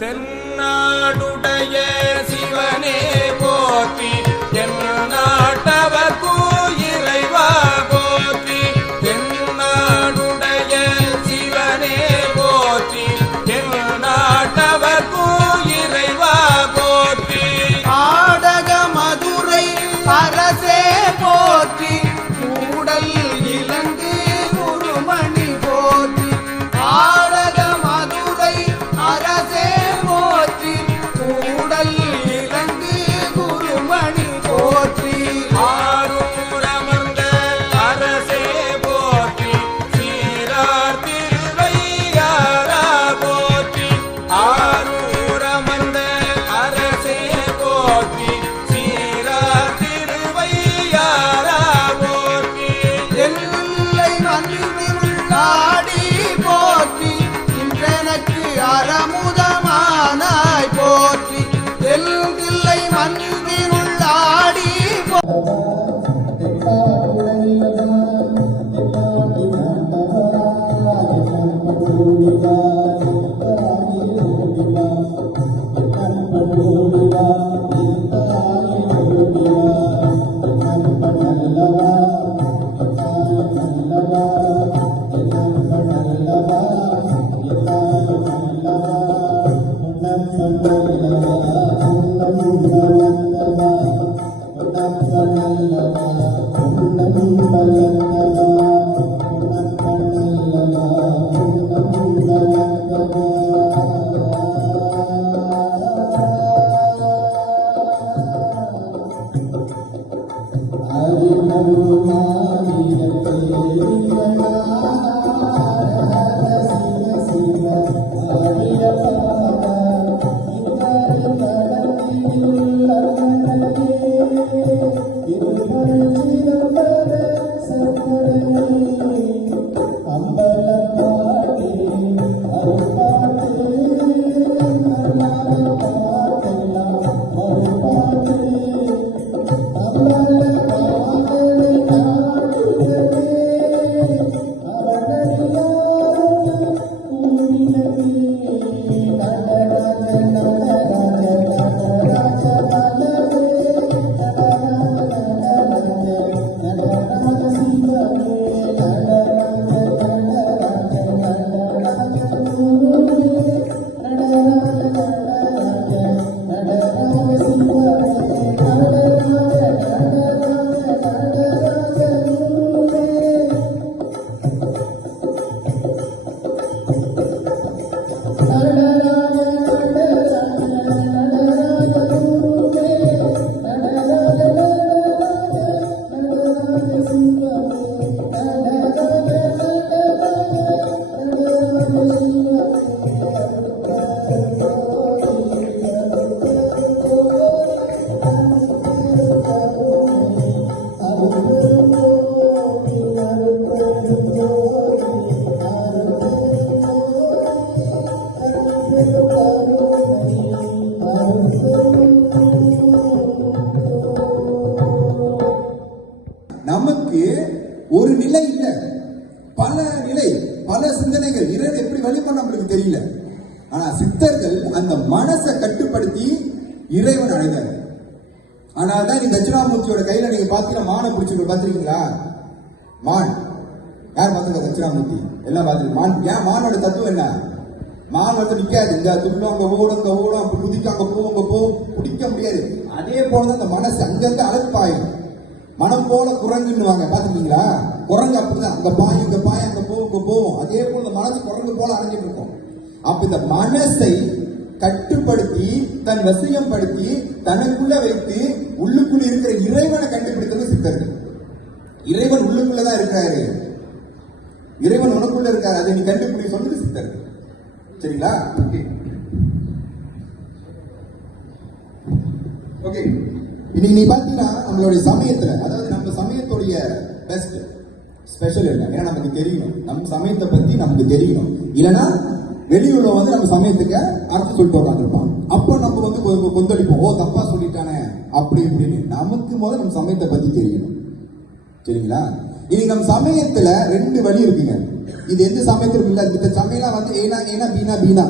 தென்னாடுடைய சிவனே போற்றி என்ன தெரியல. ஆனா சித்தர்கள் அந்த மனசை கட்டுப்படுத்தி இறைவன் அடைந்தார் ஆனால் தான் நீ தட்சிணாமூர்த்தியோட கையில நீங்க பாத்தீங்கன்னா மானை பிடிச்சிருக்க பாத்திருக்கீங்களா? மான். யார் பார்த்துங்க தட்சிணாமூர்த்தி? எல்லாம் பார்த்துருக்கு மான். ஏன் மானோட தத்துவம் என்ன? மான் வந்து நிக்காது. இந்த துள்ளும் அங்க ஓடும் அங்க ஓடும் அப்படி குதிக்க அங்க போகும் அங்க போகும் பிடிக்க முடியாது. அதே போலதான் அந்த மனசு அங்கிருந்து அழைப்பாயும் மனம் போல குரங்குன்னுவாங்க. பாத்துருக்கீங்களா குரங்கு அப்படிதான். அங்க பாயும் இங்க பாயும் அங்க போகும் இங்க போகும். அதே போல இந்த மனசு குரங்கு போல அடைஞ்சிட்டு இருக்கும். அப்ப இந்த மனசை கட்டுப்படுத்தி தன் வசியப்படுத்தி தனக்குள்ள வைத்து உள்ளுக்குள் இருக்கிற இறைவனை கண்டுபிடித்தது சித்தர்கள். இறைவன் உள்ளுக்குள்ளதான் இருக்காரு இறைவன் உனக்குள்ள இருக்காரு. அதை நீ கண்டுபிடி சொன்னது சித்தர்கள் சரிங்களா? ஓகே ஓகே இன்னைக்கு நீ பாத்தீங்கன்னா நம்மளுடைய சமயத்துல அதாவது நம்ம சமயத்துடைய பெஸ்ட் ஸ்பெஷல் என்ன? ஏன்னா நமக்கு தெரியணும் நம்ம சமயத்தை பத்தி நமக்கு தெரியணும் இல்லைன்னா வெளியூர்ல வந்து நம்ம சமயத்துக்கு அர்த்தம் சொல்லிட்டு உட்காந்துருப்பான் அப்போ நம்ம வந்து கொந்தளிப்போம். ஓ தப்பா சொல்லிட்டானே. அப்படி இப்படின்னு நமக்கு முதல்ல நம்ம சமயத்தை பத்தி தெரியணும். சரிங்களா? இனி நம் சமயத்துல ரெண்டு வழி இருக்குங்க. இது எந்த சமயத்துல இல்லை இந்த சமயம்லாம் வந்து ஏனா ஏனா பீனா பீனா.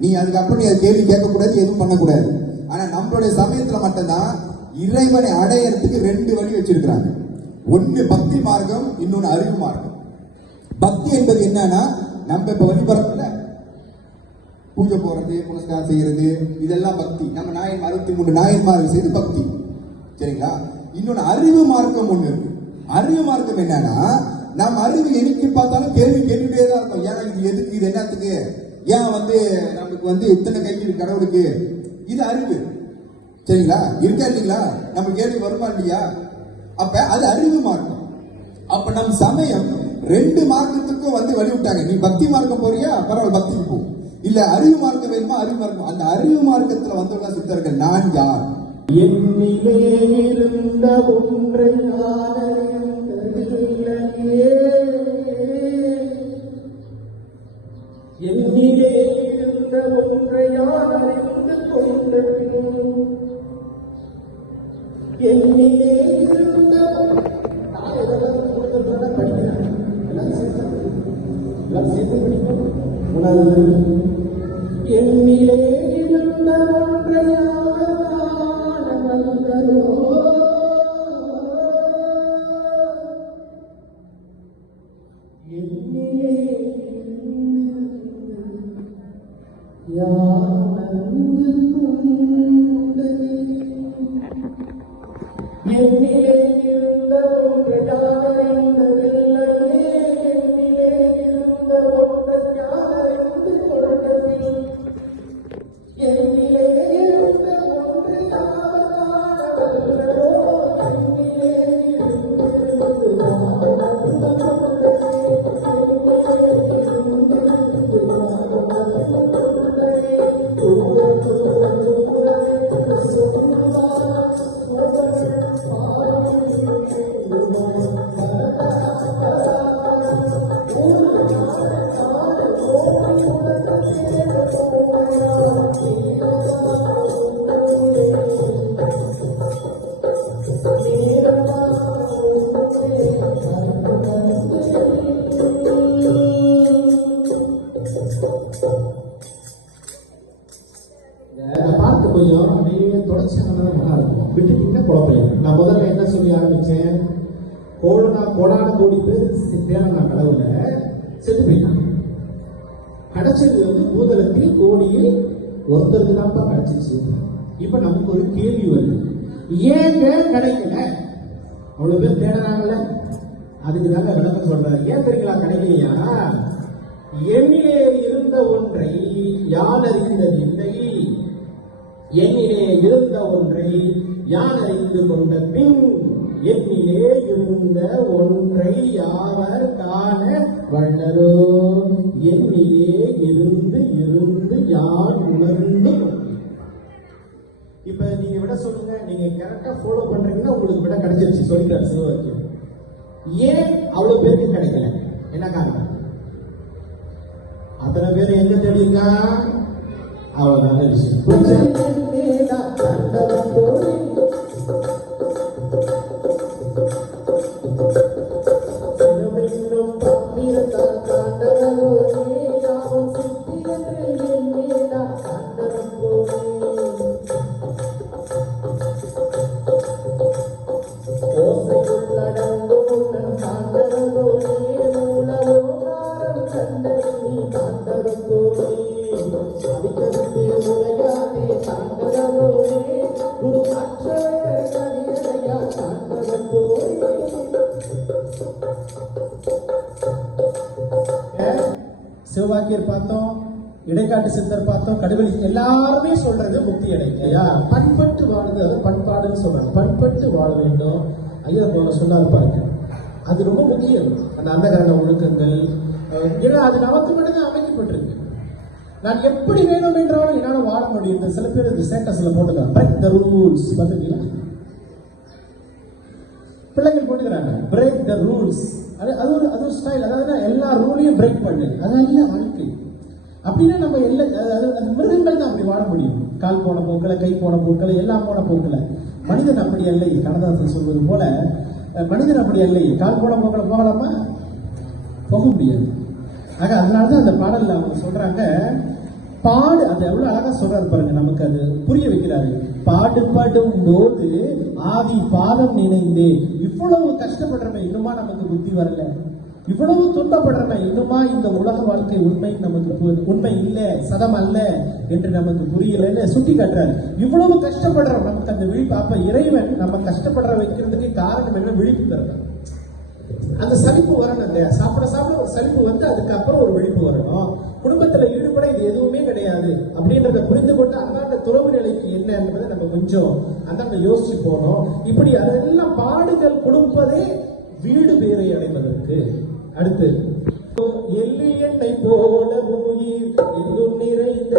நீ அதுக்கப்புறம் நீ கேள்வி கேட்கக்கூடாது எதுவும் பண்ணக்கூடாது. ஆனா நம்மளுடைய சமயத்துல மட்டும்தான் இறைவனை அடையறதுக்கு ரெண்டு வழி வச்சிருக்கிறாங்க. ஒன்று பக்தி மார்க்கம் இன்னொன்னு அறிவு மார்க்கம். பக்தி என்பது என்னன்னா நம்ம இப்ப வழிபடுறோம்ல பூஜை போறது புனஸ்காரம் செய்யறது இதெல்லாம் பக்தி. நம்ம நாயன் அறுபத்தி மூணு நாயன்மார்கள் செய்து பக்தி. சரிங்களா? இன்னொன்னு அறிவு மார்க்கம் ஒண்ணு இருக்கு. அறிவு மார்க்கம் என்னன்னா நம்ம அறிவு என்னைக்கு பார்த்தாலும் கேள்வி கேட்டுட்டே தான் இருக்கும். ஏன்னா இது எதுக்கு இது என்னத்துக்கு? ஏன் வந்து நமக்கு வந்து இத்தனை கை கடவுளுக்கு? இது அறிவு. சரிங்களா? இருக்கா இல்லைங்களா? நம்ம கேள்வி வருமா இல்லையா? அப்ப அது அறிவு மார்க்கம். அப்ப நம் சமயம் ரெண்டு மார்க்கத்துக்கும் வந்து வழி விட்டாங்க நீ பக்தி மார்க்கம் போறியா? பரவாயில்ல பக்திக்கு போ. இல்ல அறிவு மார்க்கம் வேணுமா அறிவு மார்க்கம் அந்த அறிவு மார்க்கத்துல வந்தவங்க சித்தர்கள் நான் யார் என்னிலே இருந்த ஒன்றை நான் அறிந்ததில்லையே. என்னிலே இருந்த ஒன்றை யார் அறிந்து என்னிலே இருந்த நான் இதெல்லாம் படிக்கிறேன். எல்லாம் சேர்த்து படிப்போம். உணர்வு என்னிலே இருந்த கொஞ்சம் அப்படியே தொடர்ச்சியாக நல்லா இருக்கும். விட்டுட்டீங்கன்னா குழப்பம். நான் முதல்ல என்ன சொல்லி ஆரம்பிச்சேன்? கோடனா கோடான கோடி பேர் தேவனா கடவுள செத்து போயிட்டாங்க. கிடைச்சது வந்து பூதலத்தில் கோடியில் ஒருத்தருக்கு தான்ப்பா கிடைச்சிச்சு இப்ப நமக்கு ஒரு கேள்வி வருது. ஏங்க கிடைக்கல? அவ்வளவு பேர் தேடுறாங்கல்ல? அதுக்கு தாங்க விளக்கம் சொல்றாரு. ஏன் தெரியுங்களா? கிடைக்கலையா? என்னிலே இருந்த ஒன்றை யார் அறிந்ததில்லை என்னிலே இருந்த ஒன்றை யார் அறிந்து கொண்ட பின் என்னிலே இருந்த ஒன்றை யாவர் காண வல்லரோ? என்னிலே இருந்து இருந்து யார் உணர்ந்து இப்ப நீங்க விட சொல்லுங்க. நீங்க கரெக்டா ஃபாலோ பண்றீங்கன்னா உங்களுக்கு விட கிடைச்சிருச்சு. சொல்லிட்டார் சிவவாக்கியம் ஏன் அவ்வளவு பேருக்கு கிடைக்கல? என்ன காரணம்? அத்தனை பேர் எங்க தெரியுங்க அவ்வளவு நல்ல விஷயம் だったんだろう சிவவாக்கியர் பார்த்தோம் இடைக்காட்டு சித்தர் பார்த்தோம் கடுவெளி. எல்லாருமே சொல்றது முக்தி அடைக்கையா பண்பட்டு வாழுது அது பண்பாடுன்னு சொல்றாங்க. பண்பட்டு வாழ வேண்டும். ஐயா சொன்னாரு பாருங்க. அது ரொம்ப முக்கியம். அந்த அன்னகரண ஒழுக்கங்கள் ஏன்னா அது நமக்கு மட்டும்தான் அமைக்கப்பட்டிருக்கு. நான் எப்படி வேணும் என்றாலும் என்னால வாழ முடியும். சில பேர் இந்த ஸ்டேட்டஸ்ல போட்டுக்கலாம் பிரேக் த ரூல்ஸ் பார்த்துட்டீங்களா பிள்ளைகள் போட்டுக்கிறாங்க. பிரேக் த ரூல்ஸ் அது அது ஒரு அது ஒரு ஸ்டைல் அதாவது எல்லா ரூலையும் பிரேக் பண்ணு அதெல்லாம் வாழ்க்கை. அப்படின்னா நம்ம எல்லா அதாவது அந்த மிருகங்கள் தான் அப்படி வாழ முடியும். கால் போன போக்கில் கை போன போக்கில் எல்லாம் போன போக்கில் மனிதன் அப்படி அல்லை. கண்ணதாசன் சொல்வது போல மனிதன் அப்படி அல்லை. கால் போன போக்கில் போகலாமா? போக முடியாது. ஆக அதனால தான் அந்த பாடலில் அவங்க சொல்கிறாங்க பாடு அது எவ்வளவு அழகா சொல்றாரு பாருங்க நமக்கு அது புரிய வைக்கிறாரு. பாடுபடும் போது ஆதி பாதம் நினைந்தே. இவ்வளவு கஷ்டப்படுறமே இன்னுமா நமக்கு புத்தி வரல? இவ்வளவு துன்பப்படுறமே இன்னுமா இந்த உலக வாழ்க்கை உண்மை நமக்கு உண்மை இல்லை சதம் அல்ல என்று நமக்கு புரியலன்னு சுட்டி காட்டுறாரு. இவ்வளவு கஷ்டப்படுறோம் நமக்கு அந்த விழிப்பு அப்ப இறைவன் நம்ம கஷ்டப்படுற வைக்கிறதுக்கு காரணம் என்ன? விழிப்பு தரணும் அந்த சலிப்பு வரணும் அந்த சாப்பிட சாப்பிட ஒரு சலிப்பு வந்து அதுக்கப்புறம் ஒரு விழிப்பு வரணும். குடும்பத்துல ஈடுபட இது எதுவுமே கிடையாது. அப்படின்றத புரிந்து கொண்டு அந்தாண்ட துறவு நிலைக்கு என்ன என்பதை நம்ம கொஞ்சம் அந்தாண்ட யோசிச்சு போனோம் இப்படி அதெல்லாம் பாடுகள் கொடுப்பதே வீடு பேரை அடைவதற்கு. அடுத்து எள்ளி எண்ணெய் போல உயிர் இன்னும் நிறைந்த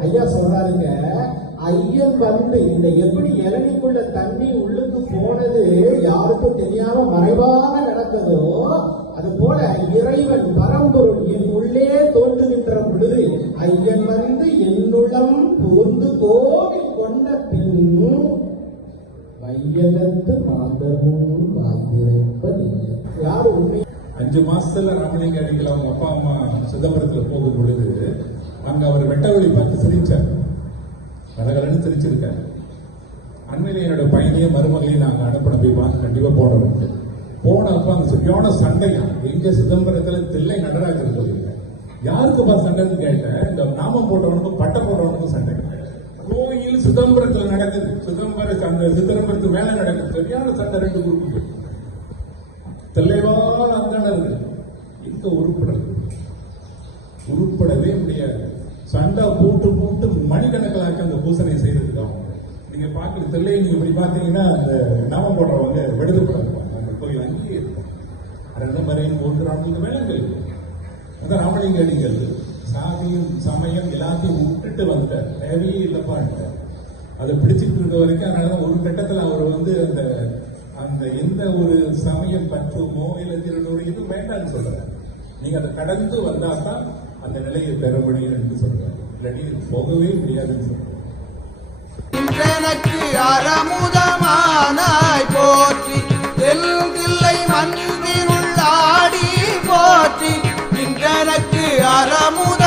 ஐயா சொல்றாருங்க. ஐயன் வந்து இந்த எப்படி இளநிக்குள்ள தண்ணி உள்ளுக்கு போனது யாருக்கும் தெரியாம மறைவாக நடந்ததோ அது போல இறைவன் பரம்பொருள் என் உள்ளே தோன்றுகின்ற பொழுது ஐயன் வந்து என்னுடம் புகுந்து கோவில் கொண்ட பின் வையகத்து மாந்தமும் வாழ்ந்திருப்பதில்லை யார் உண்மை? அஞ்சு மாசத்துல ராமலிங்க அடிகள் அவங்க அப்பா அம்மா சிதம்பரத்துல போகும் பொழுது அங்க அவர் வெட்டவெளி பார்த்து சிரிச்சார். கலகலன்னு சிரிச்சிருக்காரு அண்மையில என்னோட பையனையும் மருமகளையும் நாங்கள் அனுப்பின போய் பார்த்து கண்டிப்பா போனோம் போனப்ப அந்த சரியான சண்டையா எங்க சிதம்பரத்தில் தில்லை நடராஜர் கோயில் யாருக்குப்பா சண்டைன்னு கேட்டேன் இந்த நாமம் போட்டவனுக்கும் பட்டம் போட்டவனுக்கும் சண்டை. கோயில் சிதம்பரத்தில் நடக்குது. சிதம்பர சண்டை சிதம்பரத்து மேல நடக்குது. சரியான சண்டை ரெண்டு குரூப்பு தெளிவான அந்தணர்கள் இந்த உருப்படல்? உருப்படவே முடியாது. சண்டை போட்டு போட்டு மணிக்கணக்கிலாக்க அந்த பூசணையை செய்திருக்காங்க நீங்க பார்க்குற தெரியல நீங்க இப்படி பார்த்தீங்கன்னா அந்த நாமம் போடுறவங்க விடுதல் அந்த கோயில் அங்கேயே இருக்கும். அரண்மறையின் ஒன்று விலங்குகள் அந்த ராமலிங்க அடிகள். சாதியும் சமயம் எல்லாத்தையும் விட்டுட்டு வந்துட்டார் தேவையே இல்லப்பான்ட்டு அதை பிடிச்சிட்டு இருக்க வரைக்கும் அதனாலதான் ஒரு கட்டத்தில் அவர் வந்து அந்த அந்த எந்த ஒரு சமயம் பற்றுமோ இல்ல திருநூறு இது வேண்டாம்னு சொல்றாரு. நீங்க அதை கடந்து வந்தா தான் அந்த நிலையை பெற முடியும் என்று சொல்றாரு. இல்லாட்டி போகவே முடியாதுன்னு சொல்றாரு. இன்றெனக்கு அறமுதமானாய் போற்றி தெல்தில்லை மண்ணினுள்ளாடி போற்றி இன்றெனக்கு அறமுத